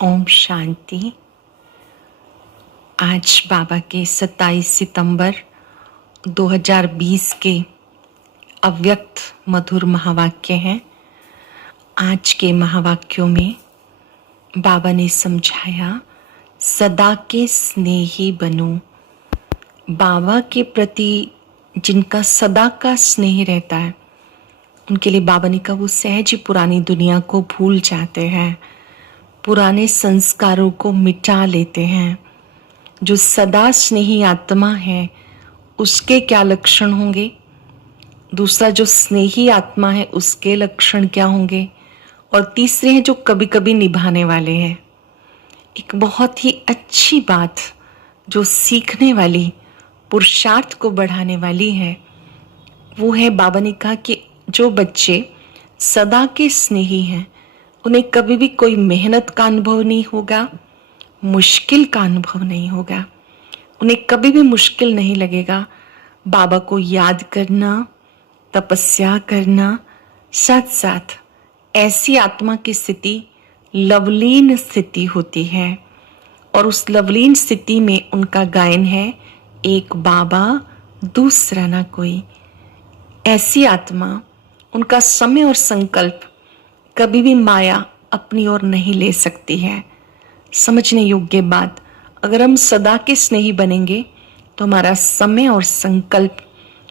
ओम शांति। आज बाबा के 27 सितंबर 2020 के अव्यक्त मधुर महावाक्य हैं। आज के महावाक्यों में बाबा ने समझाया, सदा के स्नेही बनो। बाबा के प्रति जिनका सदा का स्नेह रहता है, उनके लिए बाबा ने कहा वो सहज ही पुरानी दुनिया को भूल जाते हैं, पुराने संस्कारों को मिटा लेते हैं। जो सदा स्नेही आत्मा है उसके क्या लक्षण होंगे, दूसरा जो स्नेही आत्मा है उसके लक्षण क्या होंगे, और तीसरे हैं जो कभी कभी निभाने वाले हैं। एक बहुत ही अच्छी बात जो सीखने वाली, पुरुषार्थ को बढ़ाने वाली है, वो है बाबा ने कहा कि जो बच्चे सदा के स्नेही हैं उन्हें कभी भी कोई मेहनत का अनुभव नहीं होगा, मुश्किल का अनुभव नहीं होगा। उन्हें कभी भी मुश्किल नहीं लगेगा बाबा को याद करना, तपस्या करना। साथ साथ ऐसी आत्मा की स्थिति लवलीन स्थिति होती है, और उस लवलीन स्थिति में उनका गायन है, एक बाबा दूसरा ना कोई। ऐसी आत्मा, उनका समय और संकल्प कभी भी माया अपनी ओर नहीं ले सकती है। समझने योग्य बात, अगर हम सदा के स्नेही बनेंगे तो हमारा समय और संकल्प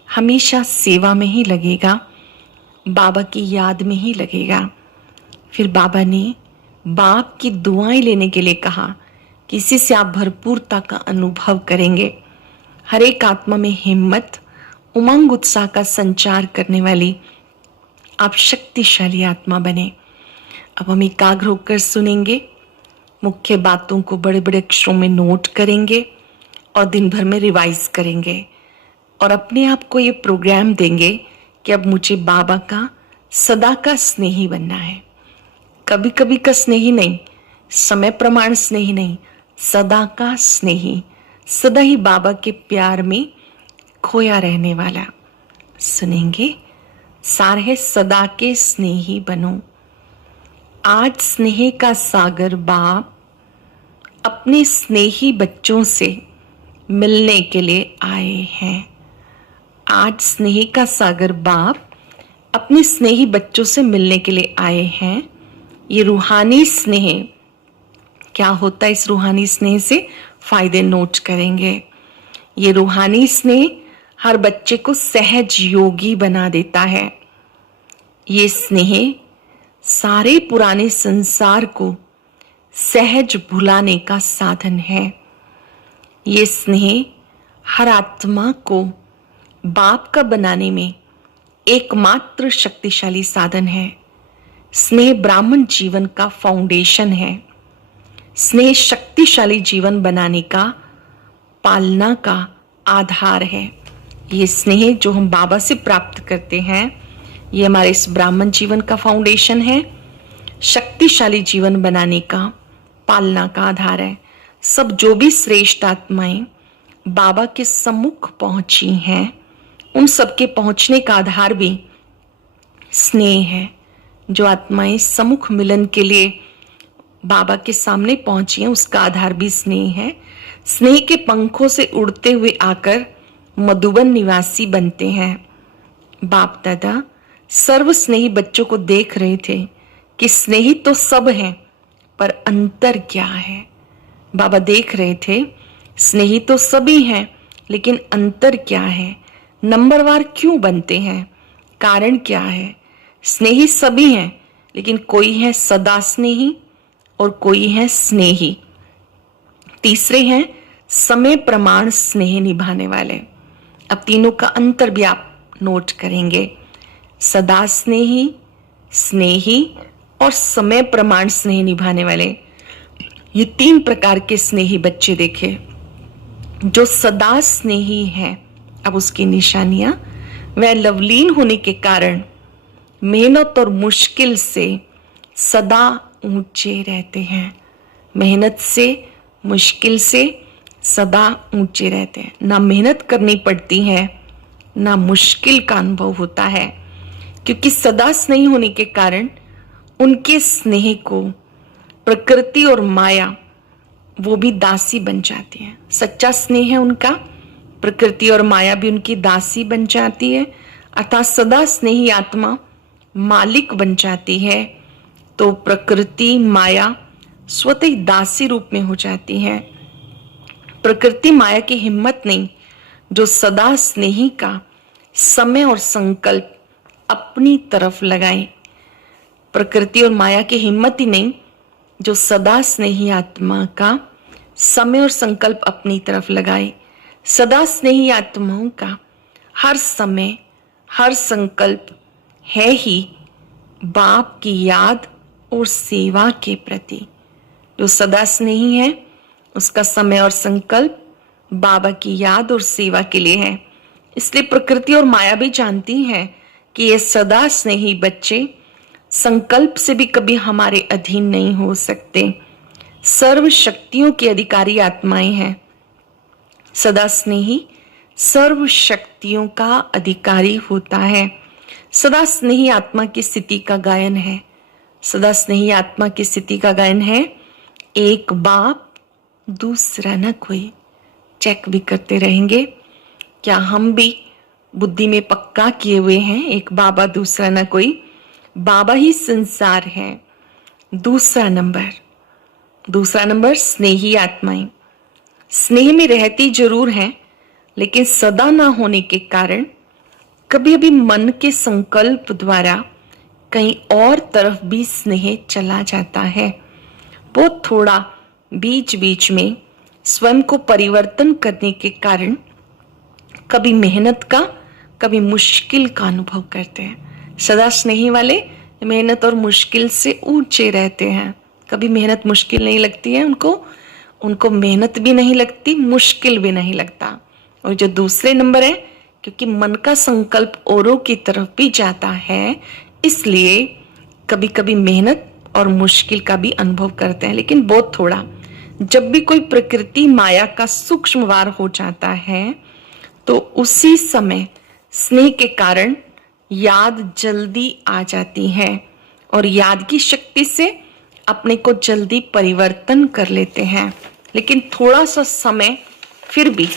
हमेशा सेवा में ही लगेगा, बाबा की याद में ही लगेगा। फिर बाबा ने बाप की दुआएं लेने के लिए कहा कि इसी से आप भरपूरता का अनुभव करेंगे। हर एक आत्मा में हिम्मत, उमंग, उत्साह का संचार करने वाली आप शक्तिशाली आत्मा बने। अब हम एकाग्र होकर सुनेंगे, मुख्य बातों को बड़े बड़े अक्षरों में नोट करेंगे और दिन भर में रिवाइज करेंगे, और अपने आप को ये प्रोग्राम देंगे कि अब मुझे बाबा का सदा का स्नेही बनना है। कभी कभी का स्नेही नहीं, समय प्रमाण स्नेही नहीं, सदा का स्नेही, सदा ही बाबा के प्यार में खोया रहने वाला। सुनेंगे, सार है सदा के स्नेही बनो। आज स्नेह का सागर बाप अपने स्नेही बच्चों से मिलने के लिए आए हैं। आज स्नेह का सागर बाप अपने स्नेही बच्चों से मिलने के लिए आए हैं। ये रूहानी स्नेह क्या होता है, इस रूहानी स्नेह से फायदे नोट करेंगे। ये रूहानी स्नेह हर बच्चे को सहज योगी बना देता है। ये स्नेह सारे पुराने संसार को सहज भुलाने का साधन है। ये स्नेह हर आत्मा को बाप का बनाने में एकमात्र शक्तिशाली साधन है। स्नेह ब्राह्मण जीवन का फाउंडेशन है। स्नेह शक्तिशाली जीवन बनाने का, पालना का आधार है। ये स्नेह जो हम बाबा से प्राप्त करते हैं, ये हमारे इस ब्राह्मण जीवन का फाउंडेशन है, शक्तिशाली जीवन बनाने का, पालना का आधार है। सब जो भी श्रेष्ठ आत्माएं बाबा के सम्मुख पहुंची हैं, उन सबके पहुंचने का आधार भी स्नेह है। जो आत्माएं सम्मुख मिलन के लिए बाबा के सामने पहुंची हैं, उसका आधार भी स्नेह है। स्नेह के पंखों से उड़ते हुए आकर मधुबन निवासी बनते हैं। बाप दादा सर्व स्नेही बच्चों को देख रहे थे कि स्नेही तो सब हैं, पर अंतर क्या है। बाबा देख रहे थे स्नेही तो सभी हैं, लेकिन अंतर क्या है, नंबरवार क्यों बनते हैं, कारण क्या है। स्नेही सभी हैं, लेकिन कोई है सदा स्नेही और कोई है स्नेही। तीसरे हैं समय प्रमाण स्नेह निभाने वाले। अब तीनों का अंतर भी आप नोट करेंगे। सदा स्नेही, स्नेही और समय प्रमाण स्नेह निभाने वाले, ये तीन प्रकार के स्नेही बच्चे देखे। जो सदा स्नेही है, अब उसकी निशानियां, वह लवलीन होने के कारण मेहनत और मुश्किल से सदा ऊंचे रहते हैं। मेहनत से, मुश्किल से सदा ऊंचे रहते हैं। ना मेहनत करनी पड़ती है, ना मुश्किल का अनुभव होता है, क्योंकि सदा स्नेही होने के कारण उनके स्नेह को प्रकृति और माया वो भी दासी बन जाती है। सच्चा स्नेह है उनका, प्रकृति और माया भी उनकी दासी बन जाती है, अर्थात सदा स्नेही आत्मा मालिक बन जाती है, तो प्रकृति माया स्वतः ही दासी रूप में हो जाती है। प्रकृति माया की हिम्मत नहीं जो सदा स्नेही का समय और संकल्प अपनी तरफ लगाए। प्रकृति और माया की हिम्मत ही नहीं जो सदा स्नेही आत्मा का समय और संकल्प अपनी तरफ लगाए। सदा स्नेही आत्माओं का हर समय हर संकल्प है ही बाप की याद और सेवा के प्रति। जो सदा स्नेही है उसका समय और संकल्प बाबा की याद और सेवा के लिए है। इसलिए प्रकृति और माया भी जानती है कि ये सदा स्नेही बच्चे संकल्प से भी कभी हमारे अधीन नहीं हो सकते। सर्व शक्तियों के अधिकारी आत्माएं हैं। सदा स्नेही सर्व शक्तियों का अधिकारी होता है। सदा स्नेही आत्मा की स्थिति का गायन है। सदा स्नेही आत्मा की स्थिति का गायन है, एक बाप दूसरा न कोई। चेक भी करते रहेंगे, क्या हम भी बुद्धि में पक्का किए हुए हैं, एक बाबा दूसरा न कोई, बाबा ही संसार है। दूसरा नंबर स्नेही आत्माएं स्नेह में रहती जरूर हैं, लेकिन सदा ना होने के कारण कभी कभी मन के संकल्प द्वारा कहीं और तरफ भी स्नेह चला जाता है। बहुत थोड़ा बीच बीच में स्वयं को परिवर्तन करने के कारण कभी मेहनत का कभी मुश्किल का अनुभव करते हैं। सदा स्नेही वाले मेहनत और मुश्किल से ऊंचे रहते हैं। कभी मेहनत मुश्किल नहीं लगती है उनको मेहनत भी नहीं लगती, मुश्किल भी नहीं लगता। और जो दूसरे नंबर है, क्योंकि मन का संकल्प औरों की तरफ भी जाता है, इसलिए कभी कभी मेहनत और मुश्किल का भी अनुभव करते हैं, लेकिन बहुत थोड़ा। जब भी कोई प्रकृति माया का सूक्ष्म वार हो जाता है तो उसी समय स्नेह के कारण याद जल्दी आ जाती है और याद की शक्ति से अपने को जल्दी परिवर्तन कर लेते हैं। लेकिन थोड़ा सा समय फिर भी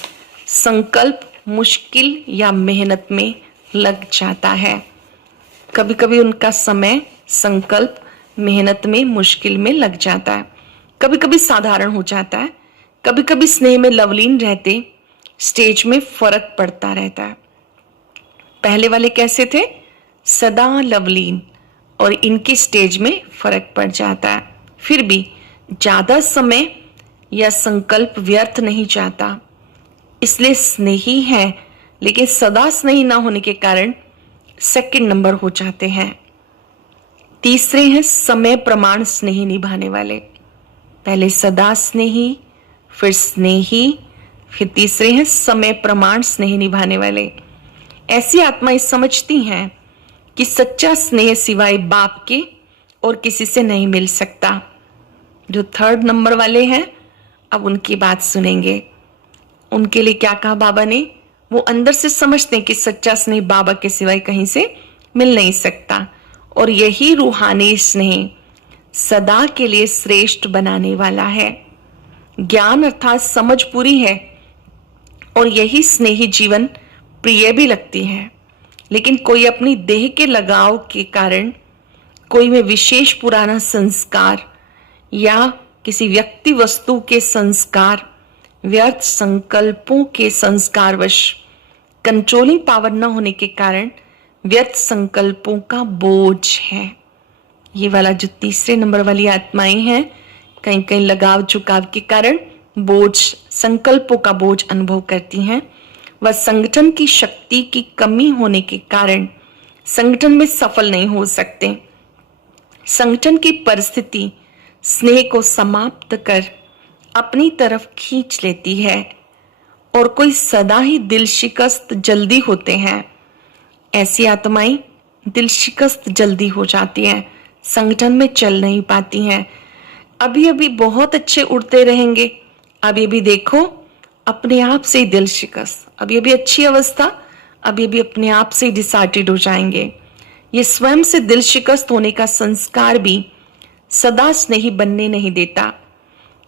संकल्प मुश्किल या मेहनत में लग जाता है। कभी कभी उनका समय संकल्प मेहनत में मुश्किल में लग जाता है, कभी कभी साधारण हो जाता है, कभी कभी स्नेह में लवलीन रहते स्टेज में फर्क पड़ता रहता है। पहले वाले कैसे थे? सदा लवलीन, और इनके स्टेज में फर्क पड़ जाता है। फिर भी ज्यादा समय या संकल्प व्यर्थ नहीं जाता, इसलिए स्नेही है, लेकिन सदा स्नेही ना होने के कारण सेकंड नंबर हो जाते हैं। तीसरे हैं समय प्रमाण स्नेही निभाने वाले। पहले सदा स्नेही, फिर स्नेही, फिर तीसरे हैं समय प्रमाण स्नेही निभाने वाले। ऐसी आत्माएं समझती हैं कि सच्चा स्नेह सिवाय बाप के और किसी से नहीं मिल सकता। जो थर्ड नंबर वाले हैं, अब उनकी बात सुनेंगे। उनके लिए क्या कहा बाबा ने? वो अंदर से समझते हैं कि सच्चा स्नेह बाबा के सिवाय कहीं से मिल नहीं सकता, और यही रूहानी स्नेह सदा के लिए श्रेष्ठ बनाने वाला है। ज्ञान अर्थात समझ पूरी है, और यही स्नेही जीवन प्रिय भी लगती है। लेकिन कोई अपनी देह के लगाव के कारण, कोई में विशेष पुराना संस्कार या किसी व्यक्ति वस्तु के संस्कार, व्यर्थ संकल्पों के संस्कारवश कंट्रोलिंग पावर न होने के कारण व्यर्थ संकल्पों का बोझ है। ये वाला जो तीसरे नंबर वाली आत्माएं हैं, कहीं कहीं लगाव झुकाव के कारण बोझ, संकल्पों का बोझ अनुभव करती हैं। वह संगठन की शक्ति की कमी होने के कारण संगठन में सफल नहीं हो सकते। संगठन की परिस्थिति स्नेह को समाप्त कर अपनी तरफ खींच लेती है, और कोई सदा ही दिल शिकस्त जल्दी होते हैं। ऐसी आत्माएं दिल शिकस्त जल्दी हो जाती हैं, संगठन में चल नहीं पाती हैं। अभी अभी बहुत अच्छे उड़ते रहेंगे, अभी अभी देखो अपने आप से ही दिल शिकस्त, अभी अभी अच्छी अवस्था, अभी अभी अपने आप से डिसहार्टेड हो जाएंगे। ये स्वयं से दिल शिकस्त होने का संस्कार भी सदा स्नेही बनने नहीं देता।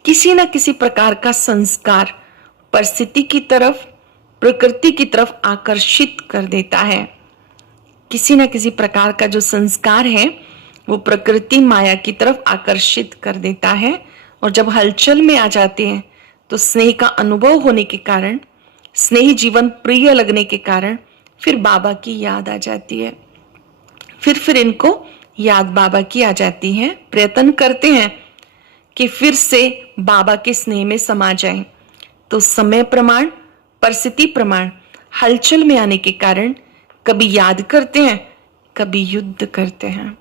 किसी न किसी प्रकार का संस्कार परिस्थिति की तरफ, प्रकृति की तरफ आकर्षित कर देता है। किसी न किसी प्रकार का जो संस्कार है वो प्रकृति माया की तरफ आकर्षित कर देता है, और जब हलचल में आ जाते हैं तो स्नेह का अनुभव होने के कारण, स्नेही जीवन प्रिय लगने के कारण फिर बाबा की याद आ जाती है। फिर इनको याद बाबा की आ जाती है। प्रयत्न करते हैं कि फिर से बाबा के स्नेह में समा जाएं, तो समय प्रमाण, परिस्थिति प्रमाण हलचल में आने के कारण कभी याद करते हैं, कभी युद्ध करते हैं।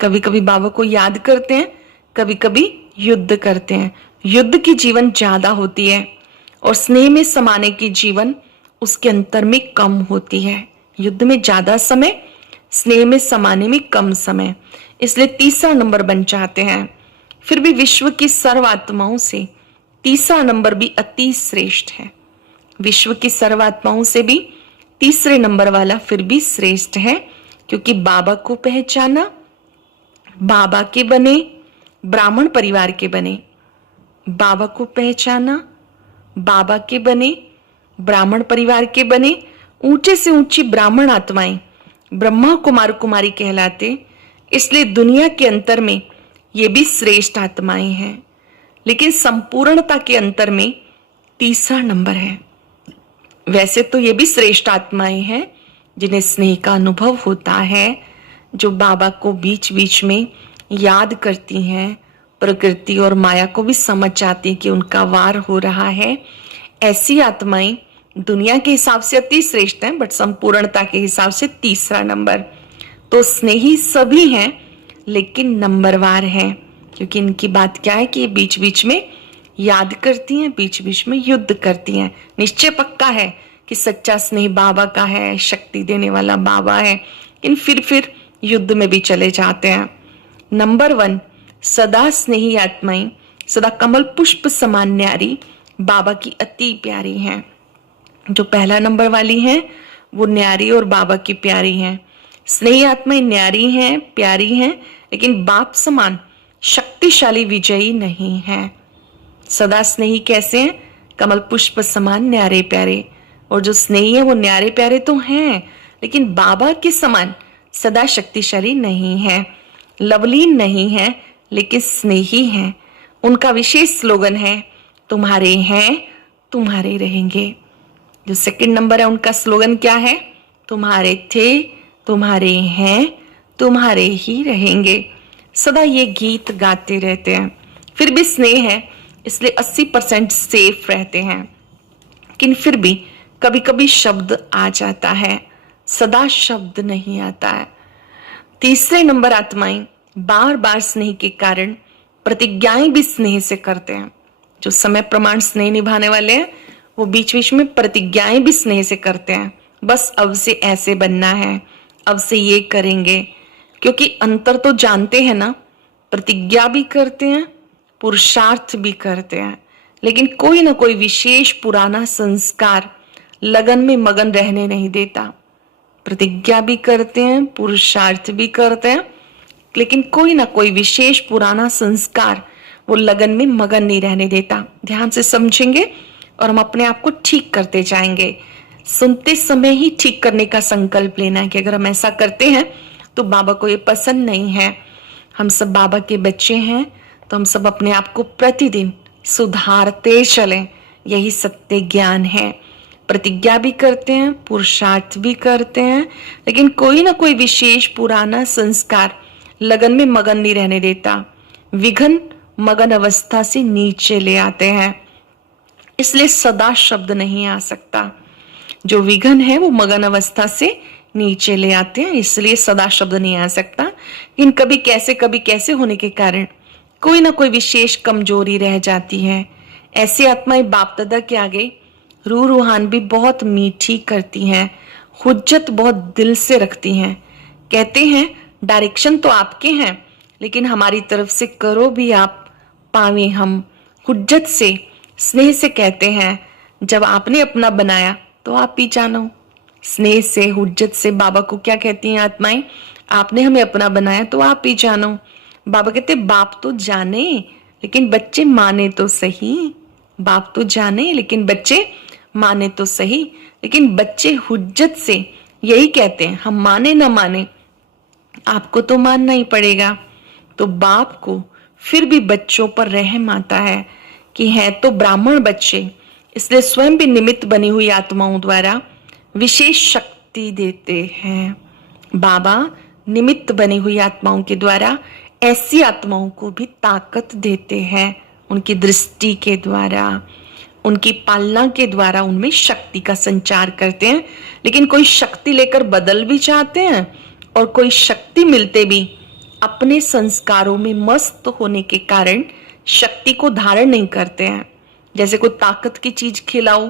कभी कभी बाबा को याद करते हैं, कभी कभी युद्ध करते हैं। युद्ध की जीवन ज्यादा होती है और स्नेह में समाने की जीवन उसके अंतर में कम होती है। युद्ध में ज्यादा समय, स्नेह में समाने में कम समय, इसलिए तीसरा नंबर बन जाते हैं। फिर भी विश्व की सर्व आत्माओं से तीसरा नंबर भी अति श्रेष्ठ है। विश्व की सर्व आत्माओं से भी तीसरे नंबर वाला फिर भी श्रेष्ठ है, क्योंकि बाबा को पहचाना, बाबा के बने, ब्राह्मण परिवार के बने। बाबा को पहचाना, बाबा के बने, ब्राह्मण परिवार के बने। ऊंचे से ऊंची ब्राह्मण आत्माएं ब्रह्मा कुमार कुमारी कहलाते, इसलिए दुनिया के अंतर में ये भी श्रेष्ठ आत्माएं हैं, लेकिन संपूर्णता के अंतर में तीसरा नंबर है। वैसे तो ये भी श्रेष्ठ आत्माएं हैं जिन्हें स्नेह का अनुभव होता है, जो बाबा को बीच बीच में याद करती हैं, प्रकृति और माया को भी समझ जाती है कि उनका वार हो रहा है। ऐसी आत्माएं दुनिया के हिसाब से अति श्रेष्ठ हैं, बट संपूर्णता के हिसाब से तीसरा नंबर। तो स्नेही सभी हैं, लेकिन नंबरवार हैं, क्योंकि इनकी बात क्या है कि ये बीच बीच में याद करती हैं, बीच बीच में युद्ध करती हैं। निश्चय पक्का है कि सच्चा स्नेह बाबा का है, शक्ति देने वाला बाबा है, लेकिन फिर युद्ध में भी चले जाते हैं। नंबर 1, सदा स्नेही आत्माएं सदा कमल पुष्प समान न्यारी, बाबा की अति प्यारी हैं। जो पहला नंबर वाली हैं वो न्यारी और बाबा की प्यारी हैं। स्नेही आत्माएं न्यारी हैं, प्यारी हैं, लेकिन बाप समान शक्तिशाली विजयी नहीं है। सदा स्नेही कैसे हैं? कमल पुष्प समान न्यारे प्यारे। और जो स्नेही है वो न्यारे प्यारे तो हैं, लेकिन बाबा के समान सदा शक्तिशाली नहीं है, लवलीन नहीं है, लेकिन स्नेही हैं। उनका विशेष स्लोगन है, तुम्हारे हैं तुम्हारे रहेंगे। जो सेकंड नंबर है उनका स्लोगन क्या है? तुम्हारे थे तुम्हारे हैं तुम्हारे ही रहेंगे। सदा ये गीत गाते रहते हैं। फिर भी स्नेह है, इसलिए 80% सेफ रहते हैं, लेकिन फिर भी कभी कभी शब्द आ जाता है, सदा शब्द नहीं आता है। तीसरे नंबर आत्माएं बार बार स्नेह के कारण प्रतिज्ञाएं भी स्नेह से करते हैं। जो समय प्रमाण स्नेह निभाने वाले हैं वो बीच बीच में प्रतिज्ञाएं भी स्नेह से करते हैं। बस अब से ऐसे बनना है, अब से ये करेंगे, क्योंकि अंतर तो जानते हैं ना। प्रतिज्ञा भी करते हैं, पुरुषार्थ भी करते हैं, लेकिन कोई ना कोई विशेष पुराना संस्कार लगन में मगन रहने नहीं देता। प्रतिज्ञा भी करते हैं, पुरुषार्थ भी करते हैं, लेकिन कोई ना कोई विशेष पुराना संस्कार वो लगन में मगन नहीं रहने देता। ध्यान से समझेंगे और हम अपने आप को ठीक करते जाएंगे। सुनते समय ही ठीक करने का संकल्प लेना है कि अगर हम ऐसा करते हैं तो बाबा को ये पसंद नहीं है। हम सब बाबा के बच्चे हैं, तो हम सब अपने आप को प्रतिदिन सुधारते चलें, यही सत्य ज्ञान है। प्रतिज्ञा भी करते हैं, पुरुषार्थ भी करते हैं, लेकिन कोई ना कोई विशेष पुराना संस्कार लगन में मगन नहीं रहने देता। विघन मगन अवस्था से नीचे ले आते हैं, इसलिए सदा शब्द नहीं आ सकता। जो विघन है वो मगन अवस्था से नीचे ले आते हैं, इसलिए सदा शब्द नहीं आ सकता। लेकिन कभी कैसे होने के कारण कोई ना कोई विशेष कमजोरी रह जाती है। ऐसी आत्माएं बाप दादा के आगे रूह रूहान भी बहुत मीठी करती हैं, हुज्जत बहुत दिल से रखती हैं। कहते हैं डायरेक्शन तो आपके हैं, लेकिन हमारी तरफ से करो भी आप, पावे हम। हुज्जत से, स्नेह से कहते हैं, जब आपने अपना बनाया तो आप ही जानो। स्नेह से, हुज्जत से बाबा को क्या कहती हैं आत्माएं? आपने हमें अपना बनाया तो आप ही जानो। बाबा कहते बाप तो जाने लेकिन बच्चे माने तो सही। बाप तो जाने लेकिन बच्चे माने तो सही। लेकिन बच्चे हुज्जत से यही कहते हैं, हम माने ना माने आपको तो मानना ही पड़ेगा। तो बाप को फिर भी बच्चों पर रहम आता है कि हैं तो ब्राह्मण बच्चे, इसलिए स्वयं भी निमित्त बनी हुई आत्माओं द्वारा विशेष शक्ति देते हैं। बाबा निमित्त बनी हुई आत्माओं के द्वारा ऐसी आत्माओं को भी ताकत देते हैं, उनकी दृष्टि के द्वारा, उनकी पालना के द्वारा उनमें शक्ति का संचार करते हैं। लेकिन कोई शक्ति लेकर बदल भी चाहते हैं और कोई शक्ति मिलते भी अपने संस्कारों में मस्त होने के कारण शक्ति को धारण नहीं करते हैं। जैसे कोई ताकत की चीज खिलाओ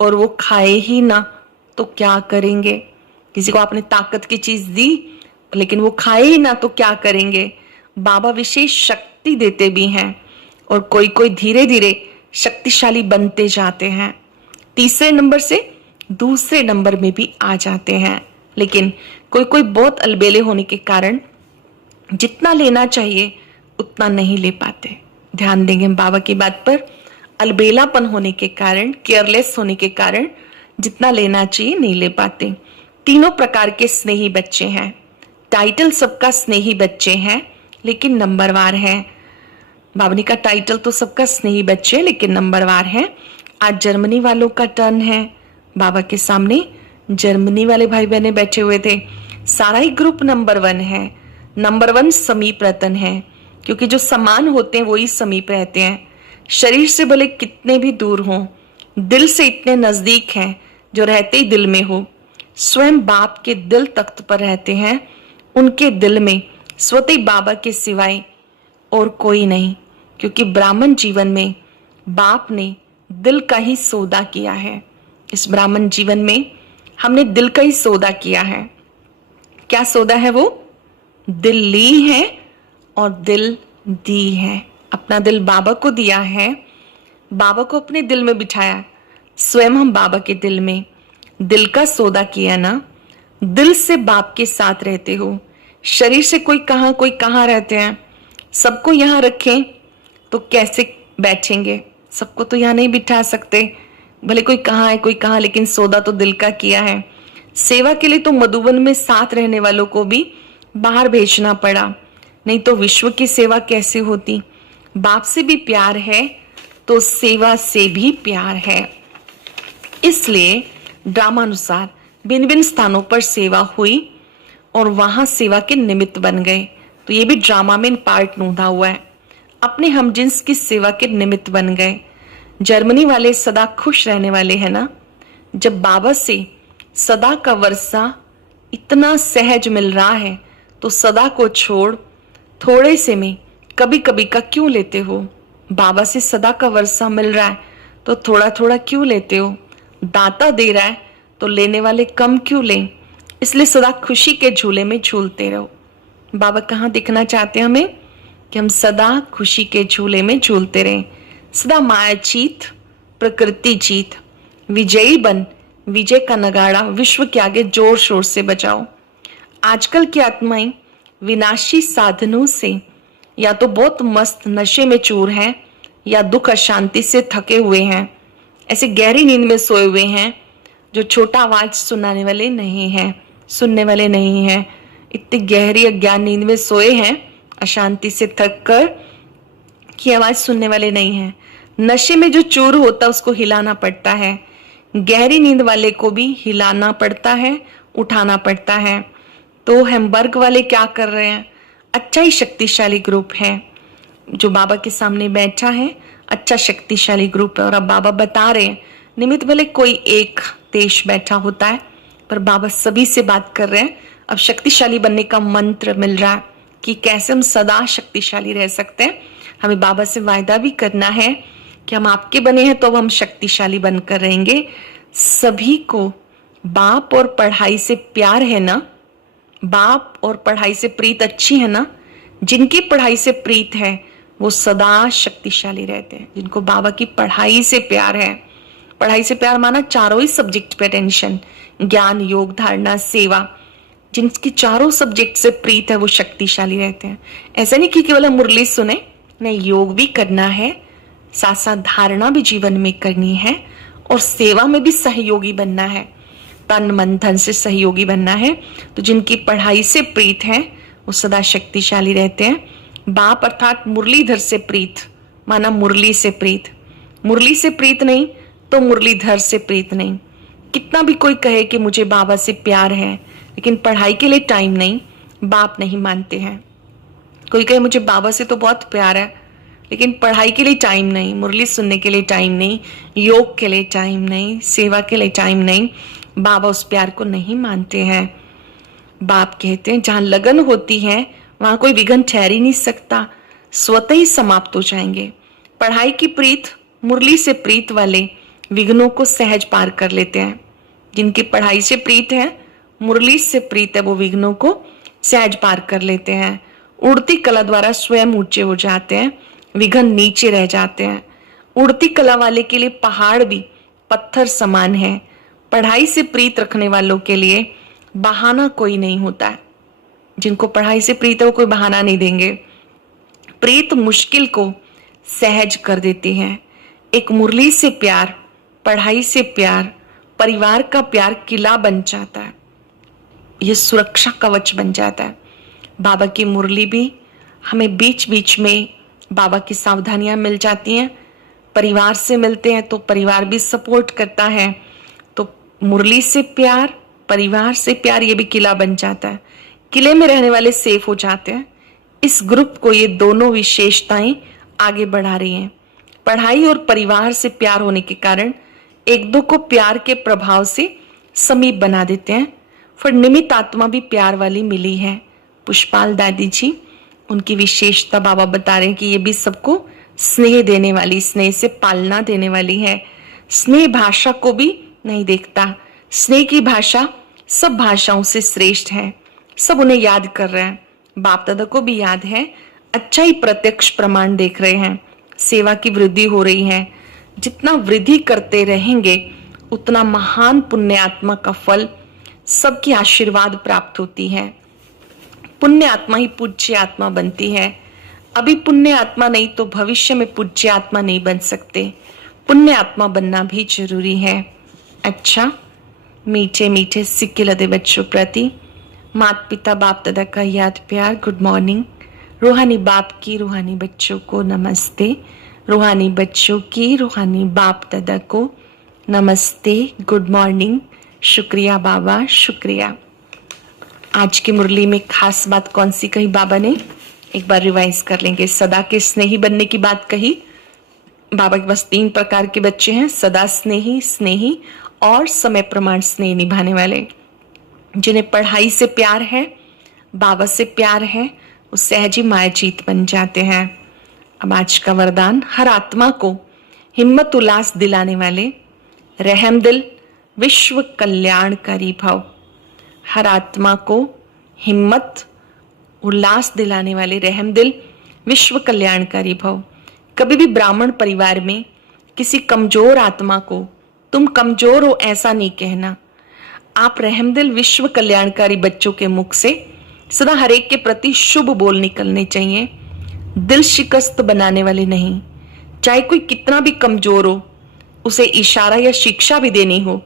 और वो खाए ही ना तो क्या करेंगे। किसी को आपने ताकत की चीज दी लेकिन वो खाए ही ना तो क्या करेंगे। बाबा विशेष शक्ति देते भी हैं और कोई कोई धीरे धीरे शक्तिशाली बनते जाते हैं, तीसरे नंबर से दूसरे नंबर में भी आ जाते हैं। लेकिन कोई कोई बहुत अलबेले होने के कारण जितना लेना चाहिए उतना नहीं ले पाते। ध्यान देंगे हम बाबा की बात पर। अलबेलापन होने के कारण, केयरलेस होने के कारण जितना लेना चाहिए नहीं ले पाते। तीनों प्रकार के स्नेही बच्चे हैं। टाइटल सबका स्नेही बच्चे हैं लेकिन नंबरवार है। बाबा ने का टाइटल तो सबका स्नेही बच्चे लेकिन नंबरवार है। आज जर्मनी वालों का टर्न है। बाबा के सामने जर्मनी वाले भाई बहने बैठे हुए थे। सारा ही ग्रुप नंबर 1 है। नंबर 1 समीप रतन है, क्योंकि जो समान होते हैं वही समीप रहते हैं। शरीर से भले कितने भी दूर हों, दिल से इतने नजदीक हैं जो रहते ही दिल में हो। स्वयं बाप के दिल तख्त पर रहते हैं। उनके दिल में स्वतः बाबा के सिवाय और कोई नहीं, क्योंकि ब्राह्मण जीवन में बाप ने दिल का ही सौदा किया है। इस ब्राह्मण जीवन में हमने दिल का ही सौदा किया है। क्या सौदा है वो? दिल ली है और दिल दी है। अपना दिल बाबा को दिया है, बाबा को अपने दिल में बिठाया। स्वयं हम बाबा के दिल में दिल का सौदा किया ना। दिल से बाप के साथ रहते हो। शरीर से कोई कहाँ रहते हैं। सबको यहाँ रखें तो कैसे बैठेंगे? सबको तो यहाँ नहीं बिठा सकते। भले कोई कहाँ है कोई कहाँ, लेकिन सौदा तो दिल का किया है। सेवा के लिए तो मधुबन में साथ रहने वालों को भी बाहर भेजना पड़ा, नहीं तो विश्व की सेवा कैसे होती। बाप से भी प्यार है तो सेवा से भी प्यार है। इसलिए ड्रामानुसार भिन्न भिन्न स्थानों पर सेवा हुई और वहां सेवा के निमित्त बन गए। तो ये भी ड्रामा में पार्ट नूंधा हुआ है। अपने हमजिन्स की सेवा के निमित्त बन गए। जर्मनी वाले सदा खुश रहने वाले हैं ना। जब बाबा से सदा का वर्षा इतना सहज मिल रहा है तो सदा को छोड़ थोड़े से में कभी कभी का क्यों लेते हो? बाबा से सदा का वर्षा मिल रहा है तो थोड़ा थोड़ा क्यों लेते हो? दाता दे रहा है तो लेने वाले कम क्यों लें? इसलिए सदा खुशी के झूले में झूलते रहो। बाबा कहाँ दिखना चाहते हैं हमें? कि हम सदा खुशी के झूले में झूलते रहें। सदा माया जीत, प्रकृति जीत, विजयी बन, विजय का नगाड़ा विश्व के आगे जोर शोर से बजाओ। आजकल की आत्माएं विनाशी साधनों से या तो बहुत मस्त नशे में चूर हैं या दुख अशांति से थके हुए हैं। ऐसे गहरी नींद में सोए हुए हैं जो छोटा आवाज सुनाने वाले नहीं हैं, सुनने वाले नहीं हैं। इतनी गहरी अज्ञान नींद में सोए हैं अशांति से थक कर कि आवाज सुनने वाले नहीं हैं। नशे में जो चूर होता है उसको हिलाना पड़ता है। गहरी नींद वाले को भी हिलाना पड़ता है, उठाना पड़ता है। तो हेमबर्ग वाले क्या कर रहे हैं? अच्छा ही शक्तिशाली ग्रुप है जो बाबा के सामने बैठा है। अच्छा शक्तिशाली ग्रुप है और अब बाबा बता रहे हैं निमित्त भले कोई एक देश बैठा होता है पर बाबा सभी से बात कर रहे हैं। अब शक्तिशाली बनने का मंत्र मिल रहा है कि कैसे हम सदा शक्तिशाली रह सकते हैं। हमें बाबा से वायदा भी करना है कि हम आपके बने हैं तो अब हम शक्तिशाली बनकर रहेंगे। सभी को बाप और पढ़ाई से प्यार है ना। बाप और पढ़ाई से प्रीत अच्छी है ना। जिनकी पढ़ाई से प्रीत है वो सदा शक्तिशाली रहते हैं। जिनको बाबा की पढ़ाई से प्यार है, पढ़ाई से प्यार माना चारों ही सब्जेक्ट पे अटेंशन, ज्ञान, योग, धारणा, सेवा, जिनकी चारों सब्जेक्ट से प्रीत है वो शक्तिशाली रहते हैं। ऐसा नहीं कि केवल हम मुरली सुने, नहीं, योग भी करना है, साथ साथ धारणा भी जीवन में करनी है और सेवा में भी सहयोगी बनना है, तन मन धन से सहयोगी बनना है। तो जिनकी पढ़ाई से प्रीत है वो सदा शक्तिशाली रहते हैं। बाप अर्थात मुरलीधर से प्रीत, माना मुरली से प्रीत, मुरली से प्रीत नहीं तो मुरलीधर से प्रीत नहीं। कितना भी कोई कहे कि मुझे बाबा से प्यार है, लेकिन पढ़ाई के लिए टाइम नहीं, बाप नहीं मानते हैं। कोई कहे मुझे बाबा से तो बहुत प्यार है, लेकिन पढ़ाई के लिए टाइम नहीं, मुरली सुनने के लिए टाइम नहीं, योग के लिए टाइम नहीं, सेवा के लिए टाइम नहीं, बाबा उस प्यार को नहीं मानते हैं। बाप कहते हैं जहां लगन होती है वहां कोई विघ्न ठहर ही नहीं सकता, स्वतः ही समाप्त हो जाएंगे। पढ़ाई की प्रीत, मुरली से प्रीत वाले विघ्नों को सहज पार कर लेते हैं। जिनकी पढ़ाई से प्रीत है, मुरली से प्रीत है, वो विघ्नों को सहज पार कर लेते हैं। उड़ती कला द्वारा स्वयं ऊंचे हो जाते हैं, विघ्न नीचे रह जाते हैं। उड़ती कला वाले के लिए पहाड़ भी पत्थर समान है। पढ़ाई से प्रीत रखने वालों के लिए बहाना कोई नहीं होता है। जिनको पढ़ाई से प्रीत है वो कोई बहाना नहीं देंगे। प्रीत मुश्किल को सहज कर देती है। एक मुरली से प्यार, पढ़ाई से प्यार, परिवार का प्यार किला बन जाता है, ये सुरक्षा कवच बन जाता है। बाबा की मुरली भी हमें बीच बीच में बाबा की सावधानियां मिल जाती हैं। परिवार से मिलते हैं तो परिवार भी सपोर्ट करता है, तो मुरली से प्यार, परिवार से प्यार, ये भी किला बन जाता है। किले में रहने वाले सेफ हो जाते हैं। इस ग्रुप को ये दोनों विशेषताएं आगे बढ़ा रही हैं। पढ़ाई और परिवार से प्यार होने के कारण एक दो को प्यार के प्रभाव से समीप बना देते हैं। फिर निमित्त आत्मा भी प्यार वाली मिली है। पुष्पाल दादी जी, उनकी विशेषता बाबा बता रहे हैं कि ये भी सबको स्नेह देने वाली, स्नेह से पालना देने वाली है। स्नेह भाषा को भी नहीं देखता। स्नेह की भाषा सब भाषाओं से श्रेष्ठ है। सब उन्हें याद कर रहे हैं, बाप दादा को भी याद है। अच्छा ही प्रत्यक्ष प्रमाण देख रहे हैं। सेवा की वृद्धि हो रही है। जितना वृद्धि करते रहेंगे उतना महान पुण्य आत्मा का फल, सबकी आशीर्वाद प्राप्त होती है। पुण्य आत्मा ही पूज्य आत्मा बनती है। अभी पुण्य आत्मा नहीं तो भविष्य में पूज्य आत्मा नहीं बन सकते। पुण्य आत्मा बनना भी जरूरी है। अच्छा, मीठे मीठे सिक्के लदे बच्चों प्रति माता पिता बाप दादा का याद प्यार, गुड मॉर्निंग। रूहानी बाप की रूहानी बच्चों को नमस्ते। रूहानी बच्चों की रूहानी बाप दादा को नमस्ते, गुड मॉर्निंग। शुक्रिया बाबा, शुक्रिया। आज की मुरली में खास बात कौन सी कही बाबा ने, एक बार रिवाइज कर लेंगे। सदा के स्नेही बनने की बात कही। बाबा के पास 3 प्रकार के बच्चे हैं, सदा स्नेही, स्नेही और समय प्रमाण स्नेह निभाने वाले। जिन्हें पढ़ाई से प्यार है, बाबा से प्यार है, वो सहज ही मायाजीत बन जाते हैं। अब आज का वरदान, हर आत्मा को हिम्मत उल्लास दिलाने वाले रहम दिल विश्व कल्याणकारी भव। हर आत्मा को हिम्मत उल्लास दिलाने वाले रहम दिल विश्व कल्याणकारी भव। कभी भी ब्राह्मण परिवार में किसी कमजोर आत्मा को तुम कमजोर हो ऐसा नहीं कहना। आप रहमदिल विश्व कल्याणकारी बच्चों के मुख से सदा हरेक के प्रति शुभ बोल निकलने चाहिए, दिल शिकस्त बनाने वाले नहीं। चाहे कोई कितना भी कमजोर हो, उसे इशारा या शिक्षा भी देनी हो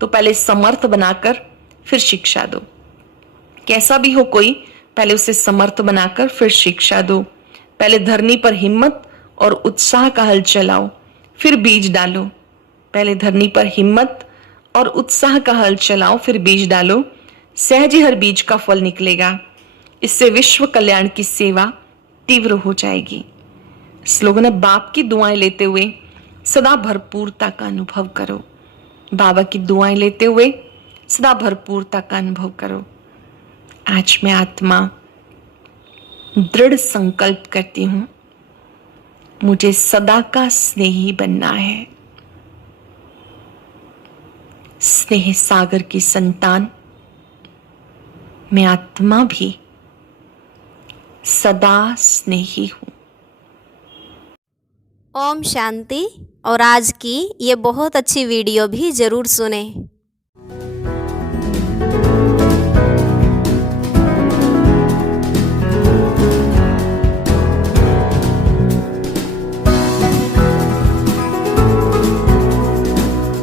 तो पहले समर्थ बनाकर फिर शिक्षा दो। कैसा भी हो कोई, पहले उसे समर्थ बनाकर फिर शिक्षा दो। पहले धरनी पर हिम्मत और उत्साह का हल चलाओ, फिर बीज डालो। पहले धरनी पर हिम्मत और उत्साह का हल चलाओ, फिर बीज डालो। सहज ही हर बीज का फल निकलेगा। इससे विश्व कल्याण की सेवा तीव्र हो जाएगी। स्लोगन है, बाप की दुआएं लेते हुए सदा भरपूरता का अनुभव करो। बाबा की दुआएं लेते हुए सदा भरपूरता का अनुभव करो। आज मैं आत्मा दृढ़ संकल्प करती हूं, मुझे सदा का स्नेही बनना है। स्नेह सागर की संतान मैं आत्मा भी सदा स्नेही हूं। ओम शांति। और आज की ये बहुत अच्छी वीडियो भी जरूर सुने।